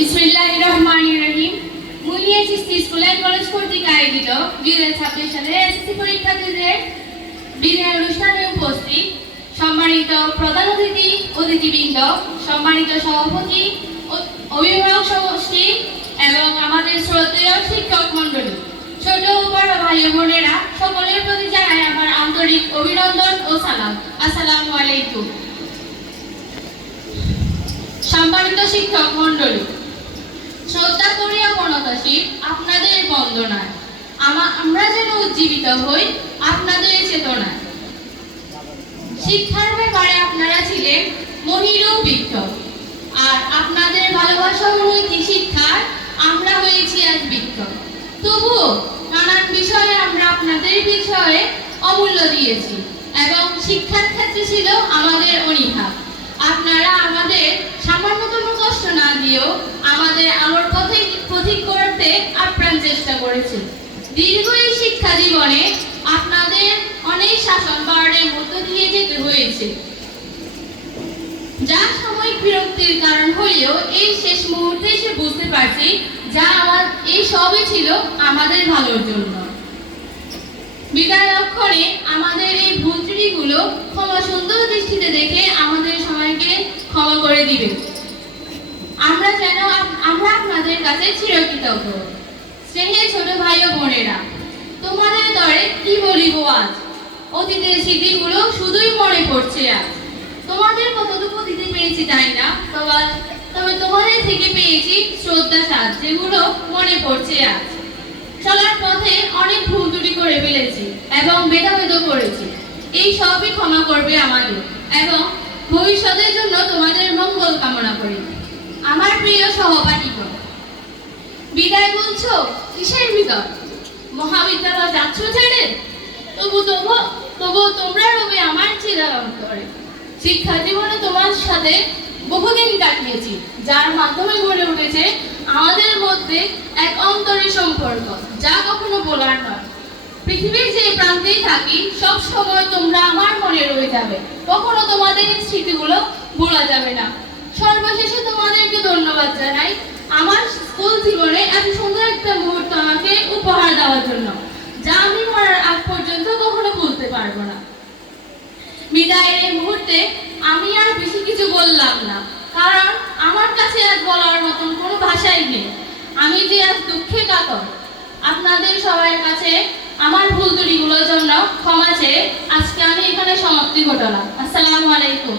বিসমিল্লাহির রহমানির রহিম। মুনিয়া Chishti school and college কর্তৃক আয়োজিত 2026 সালের এসএসসি পরীক্ষার্থীদের বিদায় অনুষ্ঠানে উপস্থিত সম্মানিত প্রধান অতিথি, অতিথিবৃন্দ, সম্মানিত সভাপতি, অভিভাবক সমষ্টি এবং আমাদের শ্রদ্ধেয় শিক্ষক মণ্ডলী, ছোট ও বড় ভাই বোনেরা, সকলের প্রতি জানাই আমার আন্তরিক অভিনন্দন ও সালাম। আসসালামু আলাইকুম। সম্মানিত শিক্ষক মণ্ডলী, শ্রদ্ধা করিয়া গণতাশীল আপনাদের বন্দনায় আমরা যেন উজ্জীবিত হই আপনাদের চেতনায়। শিক্ষার ব্যাপারে আপনারা ছিলেন মহিরু বিক্ষোভ, আর আপনাদের ভালোবাসা নৈতিক শিক্ষার আমরা হয়েছি আজ বিক্ষোভ। তবুও নানান বিষয়ে আমরা আপনাদের বিষয়ে অমূল্য দিয়েছি এবং শিক্ষার ক্ষেত্রে ছিল আমাদের অনীহা। আপনারা আমাদের সামান্যতম কষ্ট না দিয়েও আমাদের আলোর পথিক করতে আপ্রাণ চেষ্টা করেছেন। দীর্ঘ এই শিক্ষা জীবনে আপনাদের অনেক শাসন বাড়ানোর মধ্য দিয়ে যেতে হয়েছে, যা সাময়িক বিরক্তির কারণ হলেও এই শেষ মুহূর্তে এসে বুঝতে পারছি যা এই সবই ছিল আমাদের ভালোর জন্য। বিদায় লক্ষণে আমাদের এই ভুল ত্রুটিগুলো ক্ষমা সুন্দর দৃষ্টিতে দেখে আমাদের সবাইকে ক্ষমা করে দিবেন। আমরা আপনাদের কাছে চিরকৃতজ্ঞ। স্নেহের ছোট ভাই ও বোনেরা, তোমাদের দরে কি বলিব আজ, অতীতের স্মৃতিগুলো শুধুই মনে পড়ছে আজ। তোমাদের কতটুকু দিতে পেরেছি জানি না, তবে তোমাদের থেকে পেয়েছি শ্রদ্ধা সাজ, যেগুলো মনে পড়ছে আজ। চলার পথে অনেক ভুল ত্রুটি করে ফেলেছি এবং ভেদাভেদও করেছি, এই সবই ক্ষমা করবে আমাদের এবং ভবিষ্যতের জন্য তোমাদের মঙ্গল কামনা করি। আমার প্রিয় সহপাঠীগণ, বিদায় বলছো কিসের ভিতর? মহাবিদ্যালয় যাচ্ছ ছেড়ে? তবু তোমরা রবে আমার চিরান্তরে। শিক্ষা জীবনে তোমার সাথে বহুদিন কাটিয়েছি, যার মাধ্যমে গড়ে উঠেছে আমাদের মধ্যে এক অন্তরের সম্পর্ক, যা কখনো বলার নয়। পৃথিবীর যে প্রান্তেই থাকি, সব সময় তোমরা আমার মনে রয়ে যাবে, কখনো তোমাদের এই স্মৃতিগুলো ভোলা যাবে না। সর্বশেষে তোমাদেরকে ধন্যবাদ জানাই আমার স্কুল জীবনে এত সুন্দর একটা মুহূর্ত আমাকে উপহার দেওয়ার জন্য, যা আমি মরার আগ পর্যন্ত কখনো ভুলতে পারবো না। বিদায়ের এই মুহূর্তে আমি আর বেশি কিছু বললাম না, কারণ আমার কাছে আজ বলার মতন কোনো ভাষাই নেই। আমি যে আজ দুঃখে কাতর। আপনাদের সবার কাছে আমার ভুল ত্রুটিগুলোর জন্য ক্ষমা চেয়ে আজকে আমি এখানে সমাপ্তি ঘটালাম। আসসালামু আলাইকুম।